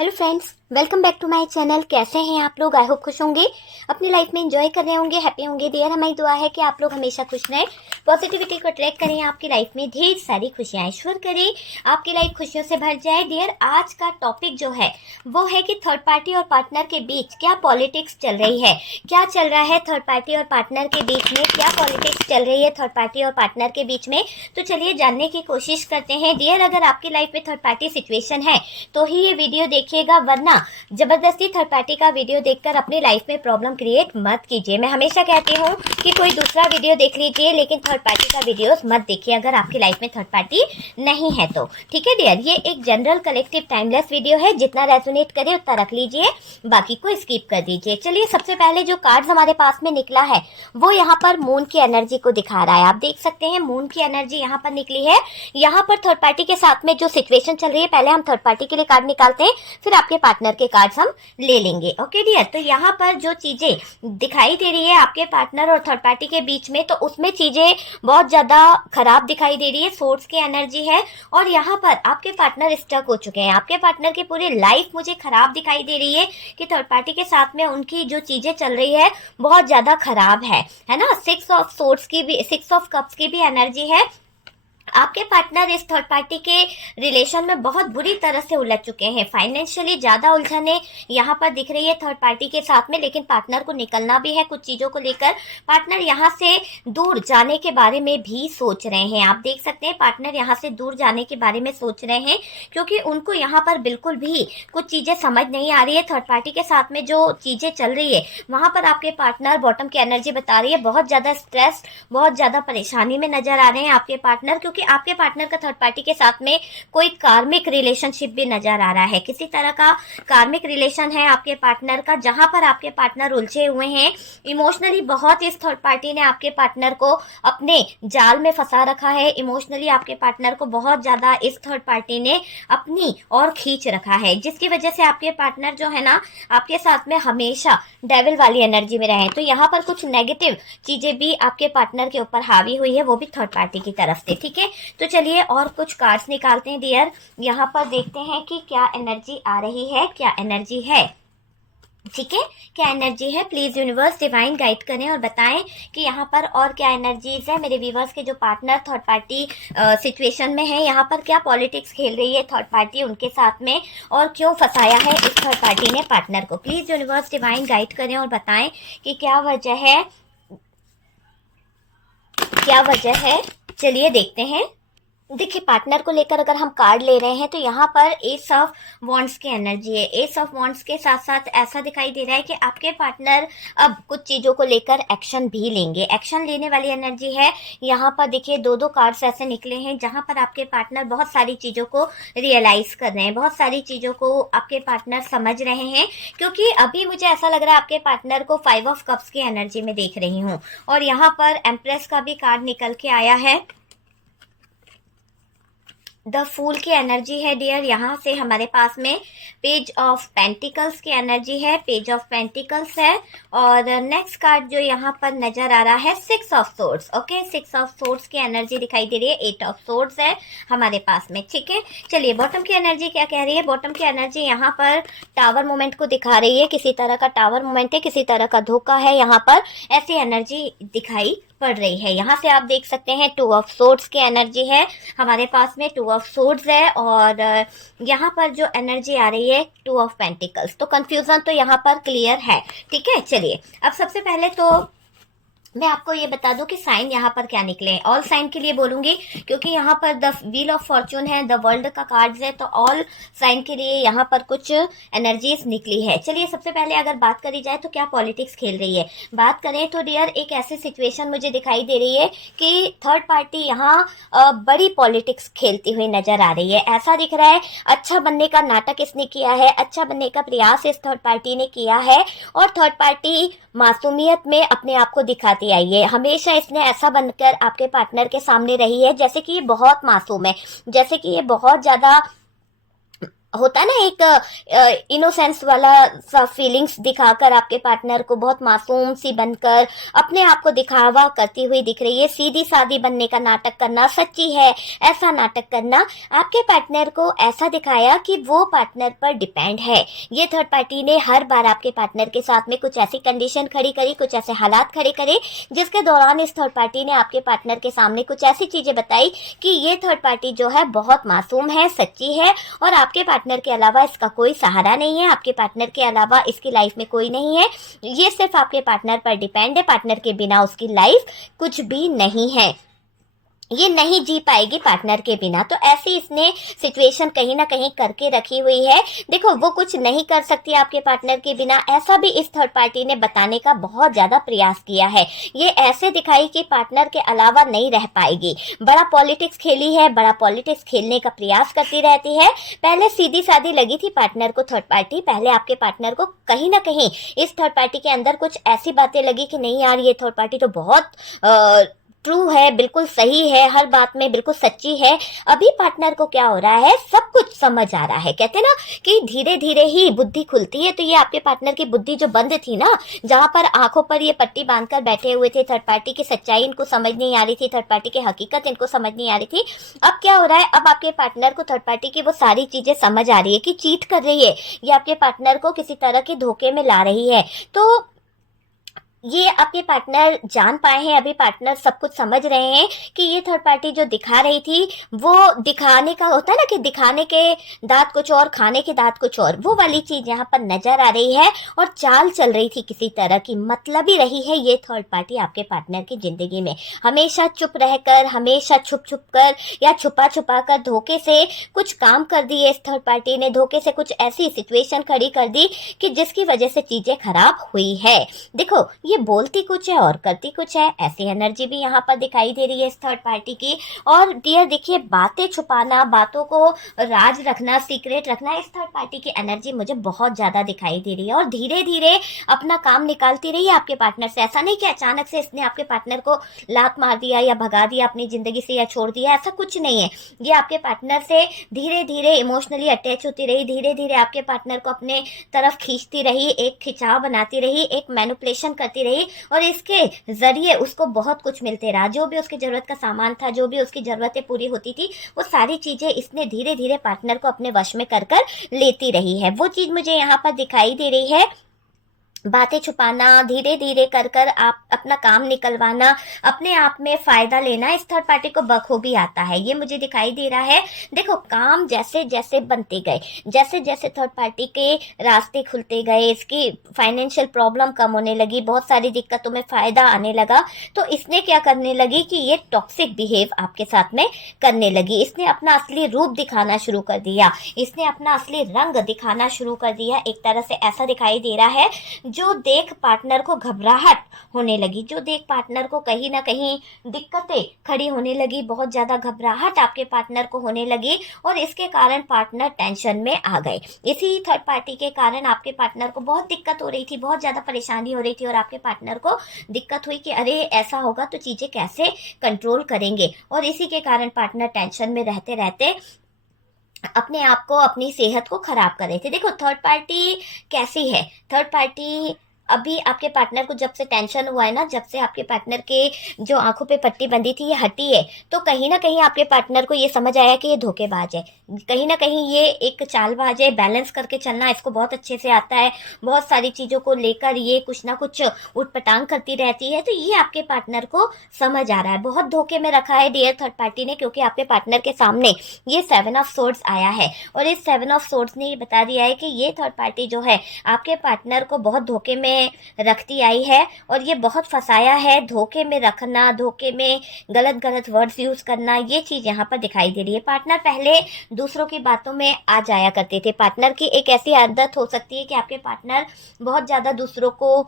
Hello friends, welcome back to my channel. कैसे हैं आप लोग? आई होप खुश होंगे, अपनी लाइफ में एंजॉय कर रहे होंगे, हैप्पी होंगे। डियर, हमारी दुआ है कि आप लोग हमेशा खुश रहें, पॉजिटिविटी को अट्रैक्ट करें, आपकी लाइफ में ढेर सारी खुशियां ईश्वर करे, आपकी लाइफ खुशियों से भर जाए। डियर, आज का टॉपिक जो है वो है कि थर्ड पार्टी और पार्टनर के बीच क्या पॉलिटिक्स चल रही है, क्या चल रहा है थर्ड पार्टी और पार्टनर के बीच में, क्या पॉलिटिक्स चल रही है थर्ड पार्टी और पार्टनर के बीच में। तो चलिए जानने की कोशिश करते हैं। डियर, अगर आपकी लाइफ में थर्ड पार्टी सिचुएशन है तो ही ये वीडियो देखिएगा, वरना जबरदस्ती थर्ड पार्टी का वीडियो देखकर अपनी लाइफ में प्रॉब्लम क्रिएट मत कीजिए। मैं हमेशा कहती हूँ कि कोई दूसरा वीडियो देख लीजिए, लेकिन थर्ड पार्टी का वीडियोस मत देखिए अगर आपकी लाइफ में थर्ड पार्टी नहीं है तो। ठीक है डियर, ये एक जनरल कलेक्टिव टाइमलेस वीडियो है, जितना रेजोनेट करे उतना रख लीजिए, बाकी को स्किप कर दीजिए। चलिए, सबसे पहले जो कार्ड्स हमारे पास में निकला है वो यहाँ पर मून की एनर्जी को दिखा रहा है। आप देख सकते हैं मून की एनर्जी यहाँ पर निकली है। यहाँ पर थर्ड पार्टी के साथ में जो सिचुएशन चल रही है, पहले हम थर्ड पार्टी के लिए कार्ड निकालते हैं, फिर आपके पार्टनर के कार्ड्स हम ले लेंगे। ओके डियर, तो यहाँ पर जो चीजें दिखाई दे रही है आपके पार्टनर और थर्ड पार्टी के बीच में, तो उसमें चीजें बहुत ज्यादा खराब दिखाई दे रही है। सोर्स की एनर्जी है और यहाँ पर आपके पार्टनर स्टक हो चुके हैं। आपके पार्टनर की पूरी लाइफ मुझे खराब दिखाई दे रही है कि थर्ड पार्टी के साथ में उनकी जो चीजें चल रही है बहुत ज्यादा खराब है ना। सिक्स ऑफ सोर्स की भी, सिक्स ऑफ कप्स की भी एनर्जी है। आपके पार्टनर इस थर्ड पार्टी के रिलेशन में बहुत बुरी तरह से उलझ चुके हैं। फाइनेंशियली ज्यादा उलझने यहाँ पर दिख रही है थर्ड पार्टी के साथ में, लेकिन पार्टनर को निकलना भी है कुछ चीजों को लेकर। पार्टनर यहाँ से दूर जाने के बारे में भी सोच रहे हैं। आप देख सकते हैं पार्टनर यहाँ से दूर जाने के बारे में सोच रहे हैं, क्योंकि उनको यहाँ पर बिल्कुल भी कुछ चीजें समझ नहीं आ रही है। थर्ड पार्टी के साथ में जो चीजें चल रही है वहां पर आपके पार्टनर, बॉटम की एनर्जी बता रही है, बहुत ज्यादा स्ट्रेस, बहुत ज्यादा परेशानी में नजर आ रहे हैं आपके पार्टनर, क्योंकि आपके पार्टनर का थर्ड पार्टी के साथ में कोई कार्मिक रिलेशनशिप भी नजर आ रहा है। किसी तरह का कार्मिक रिलेशन है आपके पार्टनर का, जहां पर आपके पार्टनर उलझे हुए हैं इमोशनली। बहुत इस थर्ड पार्टी ने आपके पार्टनर को अपने जाल में फंसा रखा है। इमोशनली आपके पार्टनर को बहुत ज्यादा इस थर्ड पार्टी ने अपनी और खींच रखा है, जिसकी वजह से आपके पार्टनर जो है ना आपके साथ में हमेशा डेविल वाली एनर्जी में रहे। तो यहाँ पर कुछ नेगेटिव चीजें भी आपके पार्टनर के ऊपर हावी हुई है, वो भी थर्ड पार्टी की तरफ से। ठीक है, तो चलिए और कुछ कार्ड्स निकालते हैं डियर। यहाँ पर देखते हैं कि क्या एनर्जी आ रही है, क्या एनर्जी है। ठीक है, क्या एनर्जी है, प्लीज यूनिवर्स डिवाइन गाइड करें और बताएं कि यहाँ पर और क्या एनर्जीज है। मेरे व्यूवर्स के जो पार्टनर थर्ड पार्टी सिचुएशन में है, यहाँ पर क्या पॉलिटिक्स खेल रही है थर्ड पार्टी उनके साथ में, और क्यों फंसाया है इस थर्ड पार्टी ने पार्टनर को। प्लीज यूनिवर्स डिवाइन गाइड करें और बताएं कि क्या वजह है, क्या वजह है। चलिए देखते हैं। देखिए, पार्टनर को लेकर अगर हम कार्ड ले रहे हैं तो यहाँ पर एस ऑफ वॉन्ड्स की एनर्जी है। एस ऑफ वॉन्ड्स के साथ साथ ऐसा दिखाई दे रहा है कि आपके पार्टनर अब कुछ चीजों को लेकर एक्शन भी लेंगे, एक्शन लेने वाली एनर्जी है। यहाँ पर देखिए दो दो कार्ड्स ऐसे निकले हैं जहां पर आपके पार्टनर बहुत सारी चीजों को रियलाइज कर रहे हैं, बहुत सारी चीजों को आपके पार्टनर समझ रहे हैं। क्योंकि अभी मुझे ऐसा लग रहा है आपके पार्टनर को फाइव ऑफ कप्स की एनर्जी में देख रही हूँ, और यहाँ पर एम्प्रेस का भी कार्ड निकल के आया है। द फूल की एनर्जी है डियर। यहाँ से हमारे पास में पेज ऑफ पेंटिकल्स की एनर्जी है, पेज ऑफ पेंटिकल्स है। और नेक्स्ट कार्ड जो यहाँ पर नजर आ रहा है six of swords. Okay, six of swords की एनर्जी दिखाई दे रही है, एट ऑफ सोर्ड्स है हमारे पास में। ठीक है, चलिए बॉटम की एनर्जी क्या कह रही है। बॉटम की एनर्जी यहाँ पर टावर मोमेंट को दिखा रही है, किसी तरह का टावर मोमेंट है, किसी तरह का धोखा है, यहाँ पर ऐसी एनर्जी दिखाई पड़ रही है। यहाँ से आप देख सकते हैं टू ऑफ सोर्ड्स की एनर्जी है हमारे पास में, टू ऑफ सोर्ड्स है, और यहाँ पर जो एनर्जी आ रही है टू ऑफ पेंटिकल्स। तो कंफ्यूजन तो यहाँ पर क्लियर है। ठीक है, चलिए अब सबसे पहले तो मैं आपको ये बता दूं कि साइन यहाँ पर क्या निकले हैं। ऑल साइन के लिए बोलूंगी, क्योंकि यहाँ पर द व्हील ऑफ फॉर्चून है, द वर्ल्ड का कार्ड्स है, तो ऑल साइन के लिए यहाँ पर कुछ एनर्जीज निकली है। चलिए सबसे पहले अगर बात करी जाए तो क्या पॉलिटिक्स खेल रही है, बात करें तो डियर एक ऐसी सिचुएशन मुझे दिखाई दे रही है कि थर्ड पार्टी यहाँ बड़ी पॉलिटिक्स खेलती हुई नजर आ रही है। ऐसा दिख रहा है अच्छा बनने का नाटक इसने किया है, अच्छा बनने का प्रयास इस थर्ड पार्टी ने किया है, और थर्ड पार्टी मासूमियत में अपने आप को दिखाती आई है। हमेशा इसने ऐसा बनकर आपके पार्टनर के सामने रही है जैसे कि ये बहुत मासूम है, जैसे कि ये बहुत ज्यादा होता है ना एक इनोसेंस वाला सा फीलिंग्स दिखाकर आपके पार्टनर को बहुत मासूम सी बनकर अपने आप को दिखावा करती हुई दिख रही है, सीधी सादी बनने का नाटक करना, सच्ची है ऐसा नाटक करना, आपके पार्टनर को ऐसा दिखाया कि वो पार्टनर पर डिपेंड है। ये थर्ड पार्टी ने हर बार आपके पार्टनर के साथ में कुछ ऐसी कंडीशन खड़ी करी, कुछ ऐसे हालात खड़े करे, जिसके दौरान इस थर्ड पार्टी ने आपके पार्टनर के सामने कुछ ऐसी चीजें बताई कि ये थर्ड पार्टी जो है बहुत मासूम है, सच्ची है, और आपके पार्टनर के अलावा इसका कोई सहारा नहीं है, आपके पार्टनर के अलावा इसकी लाइफ में कोई नहीं है, ये सिर्फ आपके पार्टनर पर डिपेंड है, पार्टनर के बिना उसकी लाइफ कुछ भी नहीं है, ये नहीं जी पाएगी पार्टनर के बिना। तो ऐसी इसने सिचुएशन कहीं ना कहीं करके रखी हुई है। देखो, वो कुछ नहीं कर सकती आपके पार्टनर के बिना, ऐसा भी इस थर्ड पार्टी ने बताने का बहुत ज्यादा प्रयास किया है। ये ऐसे दिखाई कि पार्टनर के अलावा नहीं रह पाएगी, बड़ा पॉलिटिक्स खेली है, बड़ा पॉलिटिक्स खेलने का प्रयास करती रहती है। पहले सीधी सादी लगी थी पार्टनर को थर्ड पार्टी, पहले आपके पार्टनर को कहीं ना कहीं इस थर्ड पार्टी के अंदर कुछ ऐसी बातें लगी कि नहीं यार, ये थर्ड पार्टी तो बहुत ट्रू है, बिल्कुल सही है, हर बात में बिल्कुल सच्ची है। अभी पार्टनर को क्या हो रहा है, सब कुछ समझ आ रहा है। कहते ना कि धीरे धीरे ही बुद्धि खुलती है, तो ये आपके पार्टनर की बुद्धि जो बंद थी ना, जहां पर आंखों पर ये पट्टी बांधकर बैठे हुए थे, थर्ड पार्टी की सच्चाई इनको समझ नहीं आ रही थी, थर्ड पार्टी की हकीकत इनको समझ नहीं आ रही थी। अब क्या हो रहा है, अब आपके पार्टनर को थर्ड पार्टी की वो सारी चीजें समझ आ रही है कि चीट कर रही है, ये आपके पार्टनर को किसी तरह के धोखे में ला रही है। तो ये आपके पार्टनर जान पाए हैं, अभी पार्टनर सब कुछ समझ रहे हैं कि ये थर्ड पार्टी जो दिखा रही थी, वो दिखाने का होता है ना कि दिखाने के दांत कुछ और, खाने के दांत कुछ और, वो वाली चीज यहाँ पर नजर आ रही है और चाल चल रही थी किसी तरह की, मतलब ही रही है ये थर्ड पार्टी आपके पार्टनर की जिंदगी में। हमेशा चुप रहकर, हमेशा छुप छुप कर या छुपा छुपा कर धोखे से कुछ काम कर दिए इस थर्ड पार्टी ने, धोखे से कुछ ऐसी सिचुएशन खड़ी कर दी कि जिसकी वजह से चीजें खराब हुई है। देखो, ये बोलती कुछ है और करती कुछ है, ऐसी एनर्जी भी यहाँ पर दिखाई दे रही है इस थर्ड पार्टी की। और डियर देखिए, बातें छुपाना, बातों को राज रखना, सीक्रेट रखना, इस थर्ड पार्टी की एनर्जी मुझे बहुत ज्यादा दिखाई दे रही है। और धीरे धीरे अपना काम निकालती रही है आपके पार्टनर से, ऐसा नहीं कि अचानक से इसने आपके पार्टनर को लात मार दिया या भगा दिया अपनी जिंदगी से या छोड़ दिया, ऐसा कुछ नहीं है। ये आपके पार्टनर से धीरे धीरे इमोशनली अटैच होती रही, धीरे धीरे आपके पार्टनर को अपने तरफ खींचती रही, एक खिंचाव बनाती रही, एक मैनिपुलेशन करती रही, और इसके जरिए उसको बहुत कुछ मिलते रहा। जो भी उसकी जरूरत का सामान था, जो भी उसकी जरूरतें पूरी होती थी, वो सारी चीजें इसने धीरे धीरे पार्टनर को अपने वश में कर कर लेती रही है। वो चीज मुझे यहाँ पर दिखाई दे रही है, बातें छुपाना, धीरे धीरे कर कर आप अपना काम निकलवाना, अपने आप में फायदा लेना, इस थर्ड पार्टी को बखूबी आता है, ये मुझे दिखाई दे रहा है। देखो, काम जैसे जैसे बनते गए, जैसे जैसे थर्ड पार्टी के रास्ते खुलते गए, इसकी फाइनेंशियल प्रॉब्लम कम होने लगी, बहुत सारी दिक्कतों में फायदा आने लगा, तो इसने क्या करने लगी कि ये टॉक्सिक बिहेव आपके साथ में करने लगी। इसने अपना असली रूप दिखाना शुरू कर दिया, इसने अपना असली रंग दिखाना शुरू कर दिया। एक तरह से ऐसा दिखाई दे रहा है, जो देख पार्टनर को घबराहट होने लगी, जो देख पार्टनर को कहीं ना कहीं दिक्कतें खड़ी होने लगी, बहुत ज्यादा घबराहट आपके पार्टनर को होने लगी, और इसके कारण पार्टनर टेंशन में आ गए। इसी थर्ड पार्टी के कारण आपके पार्टनर को बहुत दिक्कत हो रही थी, बहुत ज्यादा परेशानी हो रही थी, और आपके पार्टनर को दिक्कत हुई कि अरे ऐसा होगा तो चीजें कैसे कंट्रोल करेंगे, और इसी के कारण पार्टनर टेंशन में रहते रहते अपने आप को, अपनी सेहत को खराब कर रहे थे। देखो, थर्ड पार्टी कैसी है, थर्ड पार्टी अभी आपके पार्टनर को जब से टेंशन हुआ है ना, जब से आपके पार्टनर के जो आंखों पे पट्टी बंधी थी ये हटी है, तो कहीं ना कहीं आपके पार्टनर को ये समझ आया कि ये धोखेबाज है, कहीं ना कहीं ये एक चालबाज है, बैलेंस करके चलना इसको बहुत अच्छे से आता है, बहुत सारी चीजों को लेकर ये कुछ ना कुछ उठपटांग करती रहती है, तो ये आपके पार्टनर को समझ आ रहा है। बहुत धोखे में रखा है डियर थर्ड पार्टी ने, क्योंकि आपके पार्टनर के सामने ये 7 ऑफ सोर्ड्स आया है, और इस 7 ऑफ सोर्ड्स ने ये बता दिया है कि ये थर्ड पार्टी जो है आपके पार्टनर को बहुत धोखे में रखती आई है, और ये बहुत फंसाया है। धोखे में रखना, धोखे में गलत गलत वर्ड्स यूज करना, ये चीज यहाँ पर दिखाई दे रही है। पार्टनर पहले दूसरों की बातों में आ जाया करते थे, पार्टनर की एक ऐसी आदत हो सकती है कि आपके पार्टनर बहुत ज्यादा दूसरों को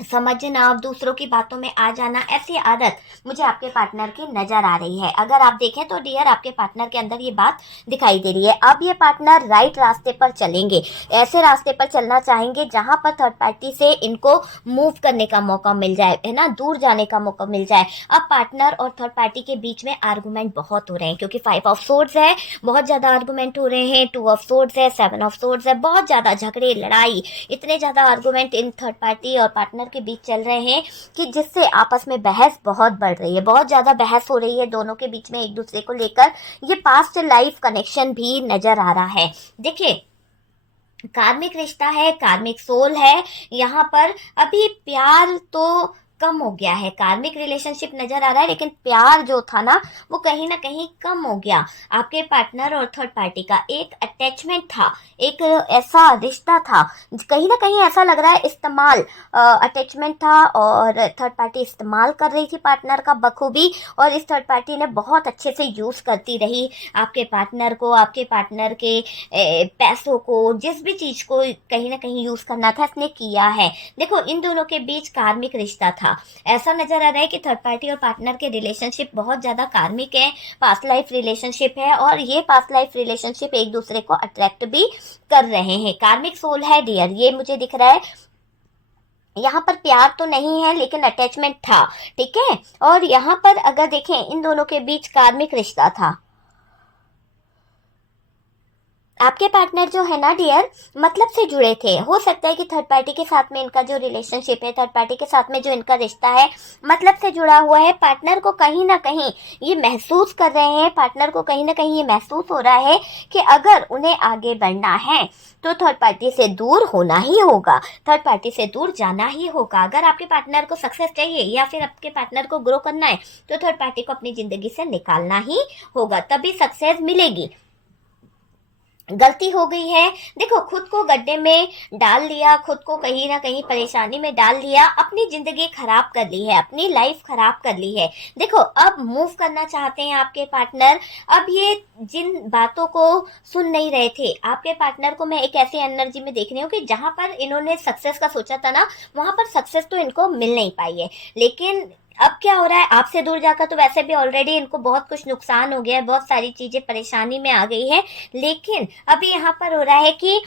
समझना, दूसरों की बातों में आ जाना, ऐसी आदत मुझे आपके पार्टनर की नजर आ रही है। अगर आप देखें तो डियर आपके पार्टनर के अंदर ये बात दिखाई दे रही है। अब ये पार्टनर राइट रास्ते पर चलेंगे, ऐसे रास्ते पर चलना चाहेंगे जहां पर थर्ड पार्टी से इनको मूव करने का मौका मिल जाए, है ना, दूर जाने का मौका मिल जाए। अब पार्टनर और थर्ड पार्टी के बीच में आर्गूमेंट बहुत हो रहे हैं, क्योंकि 5 ऑफ सोर्ड्स है, बहुत ज्यादा आर्गूमेंट हो रहे हैं। 2 ऑफ सोर्ड्स है, 7 ऑफ सोर्ड्स है, बहुत ज्यादा झगड़े, लड़ाई, इतने ज्यादा आर्गूमेंट इन थर्ड पार्टी और पार्टनर के बीच चल रहे हैं कि जिससे आपस में बहस बहुत बढ़ रही है, बहुत ज्यादा बहस हो रही है दोनों के बीच में एक दूसरे को लेकर। ये पास्ट लाइफ कनेक्शन भी नजर आ रहा है। देखिए, कार्मिक रिश्ता है, कार्मिक सोल है यहाँ पर। अभी प्यार तो कम हो गया है, कार्मिक रिलेशनशिप नजर आ रहा है, लेकिन प्यार जो था ना वो कहीं ना कहीं कम हो गया। आपके पार्टनर और थर्ड पार्टी का एक अटैचमेंट था, एक ऐसा रिश्ता था, कहीं ना कहीं ऐसा लग रहा है इस्तेमाल अटैचमेंट था, और थर्ड पार्टी इस्तेमाल कर रही थी पार्टनर का बखूबी, और इस थर्ड पार्टी ने बहुत अच्छे से यूज करती रही आपके पार्टनर को, आपके पार्टनर के पैसों को, जिस भी चीज को कहीं ना कहीं यूज करना था इसने किया है। देखो, इन दोनों के बीच कार्मिक रिश्ता था। ऐसा नजर आ रहा है कि थर्ड पार्टी और पार्टनर के रिलेशनशिप बहुत ज्यादा कार्मिक है, पास्ट लाइफ रिलेशनशिप है, और ये पास्ट लाइफ रिलेशनशिप एक दूसरे को अट्रैक्ट भी कर रहे हैं। कार्मिक सोल है डियर, ये मुझे दिख रहा है। यहाँ पर प्यार तो नहीं है लेकिन अटैचमेंट था, ठीक है। और यहाँ पर अगर देखें, इन दोनों के बीच कार्मिक रिश्ता था। आपके पार्टनर जो है ना डियर, मतलब से जुड़े थे। हो सकता है कि थर्ड पार्टी के साथ में इनका जो रिलेशनशिप है, थर्ड पार्टी के साथ में जो इनका रिश्ता है, मतलब से जुड़ा हुआ है। पार्टनर को कहीं ना कहीं ये महसूस कर रहे हैं, पार्टनर को कहीं ना कहीं ये महसूस हो रहा है कि अगर उन्हें आगे बढ़ना है तो थर्ड पार्टी से दूर होना ही होगा, थर्ड पार्टी से दूर जाना ही होगा। अगर आपके पार्टनर को सक्सेस चाहिए या फिर आपके पार्टनर को ग्रो करना है तो थर्ड पार्टी को अपनी जिंदगी से निकालना ही होगा, तभी सक्सेस मिलेगी। गलती हो गई है, देखो, खुद को गड्ढे में डाल लिया, खुद को कहीं ना कहीं परेशानी में डाल लिया, अपनी जिंदगी खराब कर ली है, अपनी लाइफ खराब कर ली है। देखो, अब मूव करना चाहते हैं आपके पार्टनर। अब ये जिन बातों को सुन नहीं रहे थे, आपके पार्टनर को मैं एक ऐसी एनर्जी में देख रही हूँ कि जहां पर इन्होंने सक्सेस का सोचा था ना, वहां पर सक्सेस तो इनको मिल नहीं पाई है। लेकिन अब क्या हो रहा है, आपसे दूर जाकर तो वैसे भी ऑलरेडी इनको बहुत कुछ नुकसान हो गया है, बहुत सारी चीजें परेशानी में आ गई है। लेकिन अभी यहाँ पर हो रहा है कि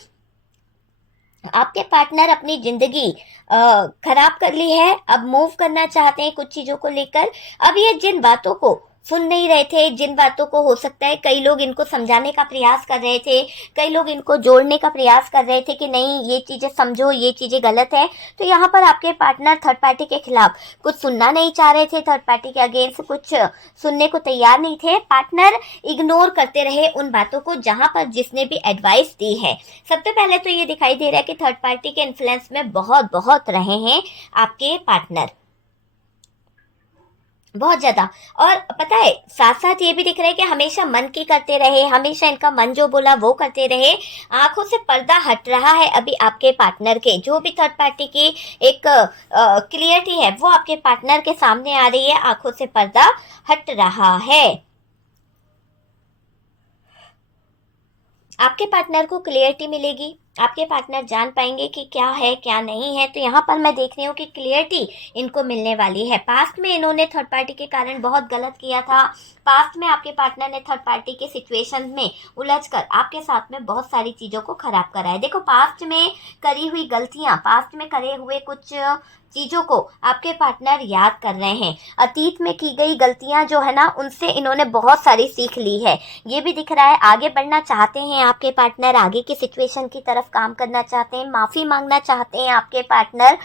आपके पार्टनर अपनी जिंदगी खराब कर ली है, अब मूव करना चाहते हैं कुछ चीजों को लेकर। अब ये जिन बातों को सुन नहीं रहे थे, जिन बातों को हो सकता है कई लोग इनको समझाने का प्रयास कर रहे थे, कई लोग इनको जोड़ने का प्रयास कर रहे थे कि नहीं ये चीजें समझो, ये चीजें गलत है, तो यहाँ पर आपके पार्टनर थर्ड पार्टी के खिलाफ कुछ सुनना नहीं चाह रहे थे, थर्ड पार्टी के अगेंस्ट कुछ सुनने को तैयार नहीं थे। पार्टनर इग्नोर करते रहे उन बातों को जहां पर जिसने भी एडवाइस दी है। सबसे पहले तो ये दिखाई दे रहा है कि थर्ड पार्टी के इन्फ्लुएंस में बहुत बहुत रहे हैं आपके पार्टनर, बहुत ज्यादा। और पता है, साथ साथ ये भी दिख रहा है कि हमेशा मन की करते रहे, हमेशा इनका मन जो बोला वो करते रहे। आंखों से पर्दा हट रहा है अभी आपके पार्टनर के, जो भी थर्ड पार्टी की एक क्लियरिटी है वो आपके पार्टनर के सामने आ रही है, आंखों से पर्दा हट रहा है। आपके पार्टनर को क्लियरिटी मिलेगी, आपके पार्टनर जान पाएंगे कि क्या है क्या नहीं है। तो यहाँ पर मैं देख रही हूँ कि क्लियरिटी इनको मिलने वाली है। पास्ट में इन्होंने थर्ड पार्टी के कारण बहुत गलत किया था, पास्ट में आपके पार्टनर ने थर्ड पार्टी के सिचुएशन में उलझकर आपके साथ में बहुत सारी चीजों को खराब करा है। देखो, पास्ट में करी हुई गलतियां, पास्ट में करे हुए कुछ चीजों को आपके पार्टनर याद कर रहे हैं। अतीत में की गई गलतियां जो है ना, उनसे इन्होंने बहुत सारी सीख ली है। ये भी दिख रहा है आगे बढ़ना चाहते हैं आपके पार्टनर, आगे की सिचुएशन की तरफ काम करना चाहते हैं, माफी मांगना चाहते हैं आपके पार्टनर,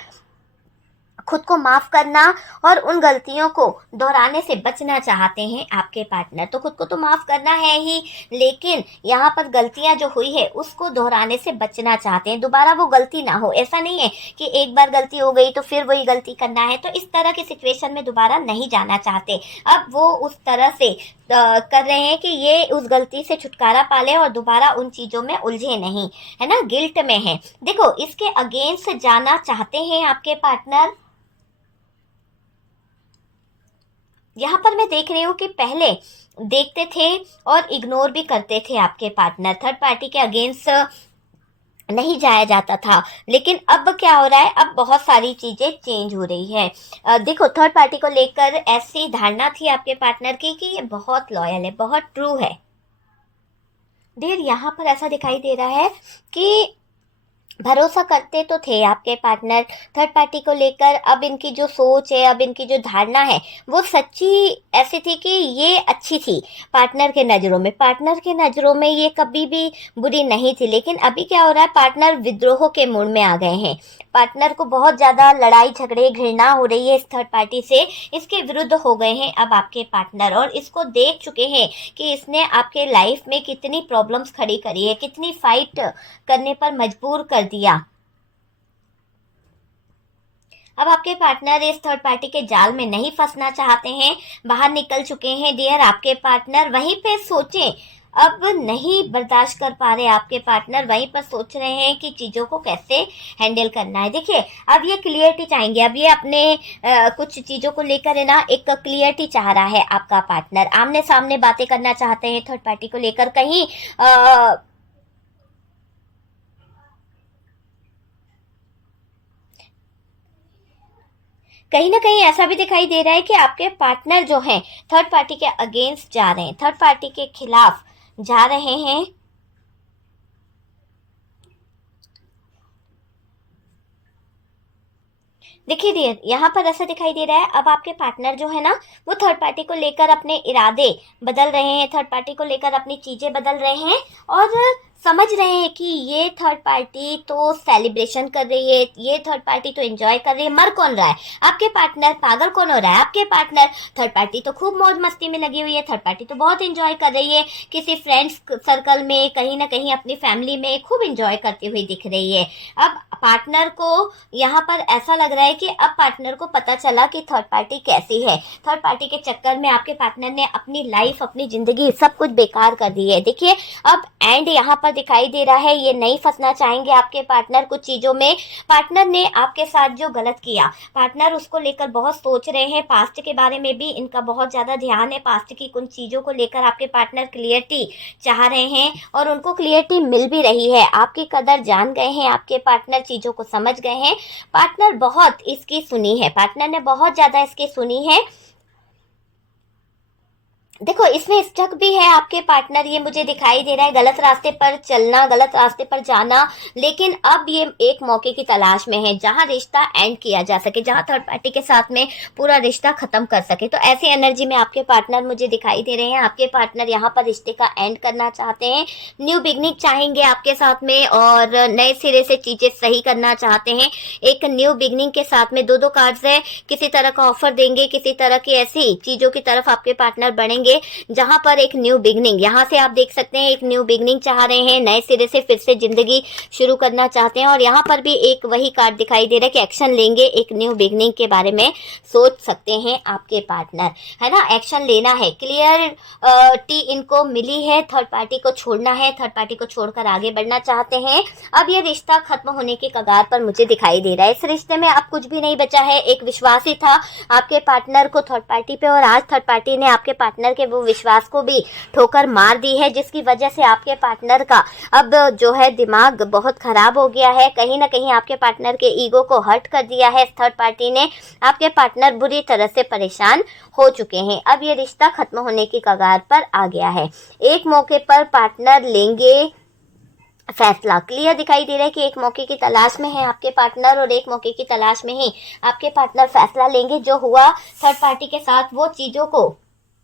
खुद को माफ करना और उन गलतियों को दोहराने से बचना चाहते हैं आपके पार्टनर। तो खुद को तो माफ करना है ही, लेकिन यहाँ पर गलतियां जो हुई है उसको दोहराने से बचना चाहते हैं, दोबारा वो गलती ना हो। ऐसा नहीं है कि एक बार गलती हो गई तो फिर वही गलती करना है, तो इस तरह की सिचुएशन में दोबारा नहीं जाना चाहते। अब वो उस तरह से कर रहे हैं कि ये उस गलती से छुटकारा पाले और दोबारा उन चीजों में उलझे नहीं, है ना, गिल्ट में है। देखो, इसके अगेंस्ट जाना चाहते हैं आपके पार्टनर। यहाँ पर मैं देख रही हूँ कि पहले देखते थे और इग्नोर भी करते थे आपके पार्टनर, थर्ड पार्टी के अगेंस्ट नहीं जाया जाता था, लेकिन अब क्या हो रहा है, अब बहुत सारी चीजें चेंज हो रही है। देखो, थर्ड पार्टी को लेकर ऐसी धारणा थी आपके पार्टनर की कि ये बहुत लॉयल है, बहुत ट्रू है। डियर, यहाँ पर ऐसा दिखाई दे रहा है कि भरोसा करते तो थे आपके पार्टनर थर्ड पार्टी को लेकर। अब इनकी जो सोच है, अब इनकी जो धारणा है, वो सच्ची ऐसी थी कि ये अच्छी थी पार्टनर के नज़रों में। पार्टनर के नज़रों में ये कभी भी बुरी नहीं थी। लेकिन अभी क्या हो रहा है, पार्टनर विद्रोह के मूड में आ गए हैं। पार्टनर को बहुत ज़्यादा लड़ाई झगड़े घृणा हो रही है इस थर्ड पार्टी से। इसके विरुद्ध हो गए हैं अब आपके पार्टनर, और इसको देख चुके हैं कि इसने आपके लाइफ में कितनी प्रॉब्लम्स खड़ी करी है, कितनी फाइट करने पर मजबूर कर दिया। अब आपके पार्टनर इस थर्ड पार्टी के जाल में नहीं फंसना चाहते हैं, बाहर निकल चुके हैं डियर आपके पार्टनर। वहीं पे सोचें, अब नहीं बर्दाश्त कर पा रहे आपके पार्टनर, वहीं पर सोच रहे हैं कि चीज़ों को कैसे हैंडल करना है। देखिए, अब ये क्लियरिटी चाहेंगे, अब ये अपने कुछ चीज़ों को लेकर है ना, एक क्लियरिटी चाह रहा है आपका पार्टनर। आमने सामने बातें करना चाहते हैं थर्ड पार्टी को लेकर। कहीं कहीं ना कहीं ऐसा भी दिखाई दे रहा है कि आपके पार्टनर जो हैं थर्ड पार्टी के अगेंस्ट जा रहे हैं, थर्ड पार्टी के खिलाफ जा रहे हैं। देखिए डियर, यहाँ पर ऐसा दिखाई दे रहा है, अब आपके पार्टनर जो है ना, वो थर्ड पार्टी को लेकर अपने इरादे बदल रहे हैं, थर्ड पार्टी को लेकर अपनी चीजें बदल रहे हैं, और समझ रहे हैं कि ये थर्ड पार्टी तो सेलिब्रेशन कर रही है, ये थर्ड पार्टी तो एंजॉय कर रही है। मर कौन रहा है आपके पार्टनर, पागल कौन हो रहा है आपके पार्टनर। थर्ड पार्टी तो खूब मौज मस्ती में लगी हुई है, थर्ड पार्टी तो बहुत एंजॉय कर रही है, किसी फ्रेंड्स सर्कल में, कहीं ना कहीं अपनी फैमिली में खूब एंजॉय करती हुई दिख रही है। अब पार्टनर को यहाँ पर ऐसा लग रहा है कि अब पार्टनर को पता चला कि थर्ड पार्टी कैसी है। थर्ड पार्टी के चक्कर में आपके पार्टनर ने अपनी लाइफ, अपनी जिंदगी सब कुछ बेकार कर दी है। देखिए, अब एंड यहाँ पर दिखाई दे रहा है, ये नहीं फंसना चाहेंगे आपके पार्टनर कुछ चीजों में। पार्टनर ने आपके साथ जो गलत किया, पार्टनर उसको लेकर बहुत सोच रहे हैं, पास्ट के बारे में भी इनका बहुत ज्यादा ध्यान है। पास्ट की कुछ चीजों को लेकर आपके पार्टनर क्लियरिटी चाह रहे हैं, और उनको क्लियरिटी मिल भी रही है। आपकी कदर जान गए हैं आपके पार्टनर, चीजों को समझ गए हैं। पार्टनर बहुत इसकी सुनी है, पार्टनर ने बहुत ज्यादा इसकी सुनी है। देखो, इसमें स्टक भी है आपके पार्टनर, ये मुझे दिखाई दे रहा है, गलत रास्ते पर चलना, गलत रास्ते पर जाना। लेकिन अब ये एक मौके की तलाश में है जहां रिश्ता एंड किया जा सके, जहां थर्ड पार्टी के साथ में पूरा रिश्ता खत्म कर सके। तो ऐसी एनर्जी में आपके पार्टनर मुझे दिखाई दे रहे हैं। आपके पार्टनर यहाँ पर रिश्ते का एंड करना चाहते हैं, न्यू बिगनिंग चाहेंगे आपके साथ में, और नए सिरे से चीजें सही करना चाहते हैं। एक न्यू बिगनिंग के साथ में दो कार्ड्स है, किसी तरह का ऑफर देंगे, किसी तरह की ऐसी चीजों की तरफ आपके पार्टनर बढ़ेंगे जहां पर एक न्यू बिगनिंग, यहां से आप देख सकते हैं एक न्यू बिगनिंग चाह रहे हैं, नए सिरे से फिर से जिंदगी शुरू करना चाहते हैं। और यहाँ पर भी एक वही कार्ड दिखाई दे रहा है कि एक्शन लेंगे, एक न्यू बिगनिंग के बारे में सोच सकते हैं आपके पार्टनर, है ना। एक्शन लेना है, क्लियर टी इनको मिली है, थर्ड पार्टी को छोड़ना है, थर्ड पार्टी को छोड़कर आगे बढ़ना चाहते हैं। अब ये रिश्ता खत्म होने के कगार पर मुझे दिखाई दे रहा है। इस रिश्ते में अब कुछ भी नहीं बचा है। एक विश्वास ही था आपके पार्टनर को थर्ड पार्टी पे, और आज थर्ड पार्टी ने आपके पार्टनर के वो विश्वास को भी ठोकर मार दी है, जिसकी वजह से आपके पार्टनर का अब जो है दिमाग बहुत खराब हो गया है। कहीं ना कहीं आपके पार्टनर के ईगो को हर्ट कर दिया है थर्ड पार्टी ने। आपके पार्टनर बुरी तरह से परेशान हो चुके हैं। अब ये रिश्ता खत्म होने की कगार पर आ गया है। एक मौके पर पार्टनर लेंगे फैसला, क्लियर दिखाई दे रहा है कि एक मौके की तलाश में है आपके पार्टनर, और एक मौके की तलाश में ही आपके पार्टनर फैसला लेंगे। जो हुआ थर्ड पार्टी के साथ, वो चीजों को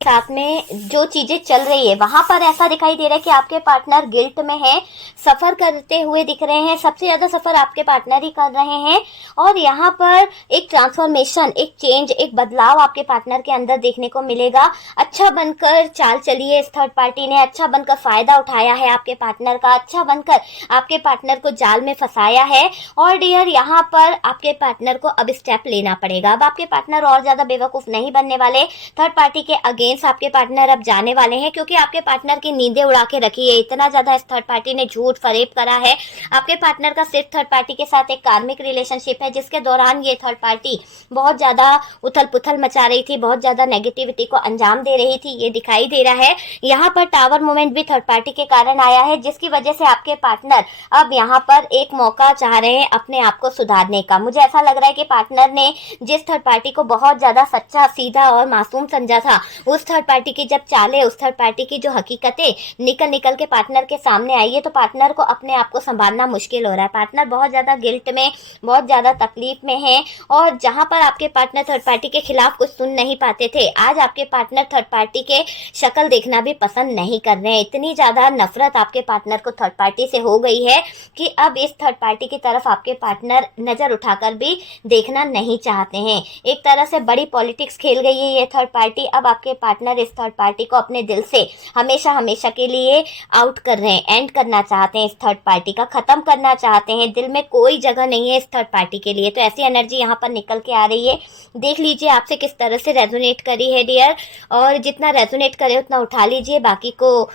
साथ में जो चीजें चल रही है, वहां पर ऐसा दिखाई दे रहा है कि आपके पार्टनर गिल्ट में है, सफर करते हुए दिख रहे हैं। सबसे ज्यादा सफर आपके पार्टनर ही कर रहे हैं। और यहाँ पर एक ट्रांसफॉर्मेशन, एक चेंज, एक बदलाव आपके पार्टनर के अंदर देखने को मिलेगा। अच्छा बनकर चाल चली है इस थर्ड पार्टी ने, अच्छा बनकर फायदा उठाया है आपके पार्टनर का, अच्छा बनकर आपके पार्टनर को जाल में फंसाया है। और डियर, यहाँ पर आपके पार्टनर को अब स्टेप लेना पड़ेगा। अब आपके पार्टनर और ज्यादा बेवकूफ नहीं बनने वाले। थर्ड पार्टी के अगेंस्ट मीन्स आपके पार्टनर अब जाने वाले हैं, क्योंकि आपके पार्टनर की नींदें उड़ा के रखी है। इतना ज्यादा इस थर्ड पार्टी ने झूठ फरेब करा है। आपके पार्टनर का सिर्फ थर्ड पार्टी के साथ एक कार्मिक रिलेशनशिप है, जिसके दौरान ये थर्ड पार्टी बहुत ज्यादा उथल पुथल मचा रही थी, बहुत ज्यादा नेगेटिविटी को अंजाम दे रही थी। ये दिखाई दे रहा है। यहाँ पर टावर मोमेंट भी थर्ड पार्टी के कारण आया है, जिसकी वजह से आपके पार्टनर अब यहाँ पर एक मौका चाह रहे हैं अपने आप को सुधारने का। मुझे ऐसा लग रहा है कि पार्टनर ने जिस थर्ड पार्टी को बहुत ज्यादा सच्चा, सीधा और मासूम समझा था, उस थर्ड पार्टी की जब चालें, उस थर्ड पार्टी की जो हकीकतें निकल निकल के पार्टनर के सामने आई है, तो पार्टनर को अपने आप को संभालना मुश्किल हो रहा है। पार्टनर बहुत ज्यादा गिल्ट में, बहुत ज्यादा तकलीफ में है। और जहां पर आपके पार्टनर थर्ड पार्टी के खिलाफ कुछ सुन नहीं पाते थे, आज आपके पार्टनर थर्ड पार्टी के शक्ल देखना भी पसंद नहीं कर रहे हैं। इतनी ज्यादा नफरत आपके पार्टनर को थर्ड पार्टी से हो गई है कि अब इस थर्ड पार्टी की तरफ आपके पार्टनर नजर उठाकर भी देखना नहीं चाहते हैं। एक तरह से बड़ी पॉलिटिक्स खेल गई है ये थर्ड पार्टी। अब आपके पार्टनर इस थर्ड पार्टी को अपने दिल से हमेशा हमेशा के लिए आउट कर रहे हैं, एंड करना चाहते हैं, इस थर्ड पार्टी का खत्म करना चाहते हैं। दिल में कोई जगह नहीं है इस थर्ड पार्टी के लिए। तो ऐसी एनर्जी यहाँ पर निकल के आ रही है। देख लीजिए आपसे किस तरह से रेजोनेट करी है डियर, और जितना रेजोनेट करे उतना उठा लीजिए, बाकी को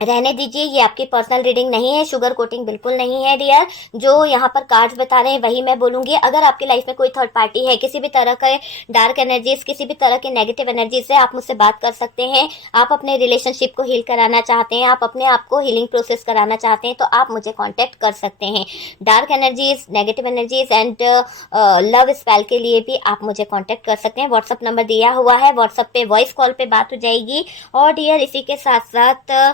रहने दीजिए। ये आपकी पर्सनल रीडिंग नहीं है, शुगर कोटिंग बिल्कुल नहीं है डियर। जो यहाँ पर कार्ड्स बता रहे हैं वही मैं बोलूंगी। अगर आपकी लाइफ में कोई थर्ड पार्टी है, किसी भी तरह के डार्क एनर्जीज, किसी भी तरह के नेगेटिव एनर्जी से आप मुझसे बात कर सकते हैं। आप अपने रिलेशनशिप को हील कराना चाहते हैं, आप अपने आप को हीलिंग प्रोसेस कराना चाहते हैं, तो आप मुझे कॉन्टैक्ट कर सकते हैं। Dark energies, negative energies and love spell के लिए भी आप मुझे कॉन्टैक्ट कर सकते हैं। व्हाट्सअप नंबर दिया हुआ है, व्हाट्सअप पे वॉइस कॉल पे बात हो जाएगी। और डियर इसी के साथ साथ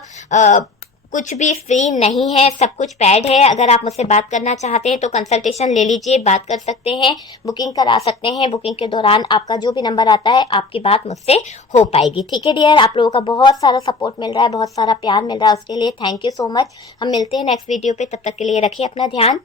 कुछ भी फ्री नहीं है, सब कुछ पैड है। अगर आप मुझसे बात करना चाहते हैं तो कंसल्टेशन ले लीजिए, बात कर सकते हैं, बुकिंग करा सकते हैं। बुकिंग के दौरान आपका जो भी नंबर आता है, आपकी बात मुझसे हो पाएगी। ठीक है डियर, आप लोगों का बहुत सारा सपोर्ट मिल रहा है, बहुत सारा प्यार मिल रहा है, उसके लिए थैंक यू सो मच। हम मिलते हैं नेक्स्ट वीडियो पे, तब तक के लिए रखिए अपना ध्यान।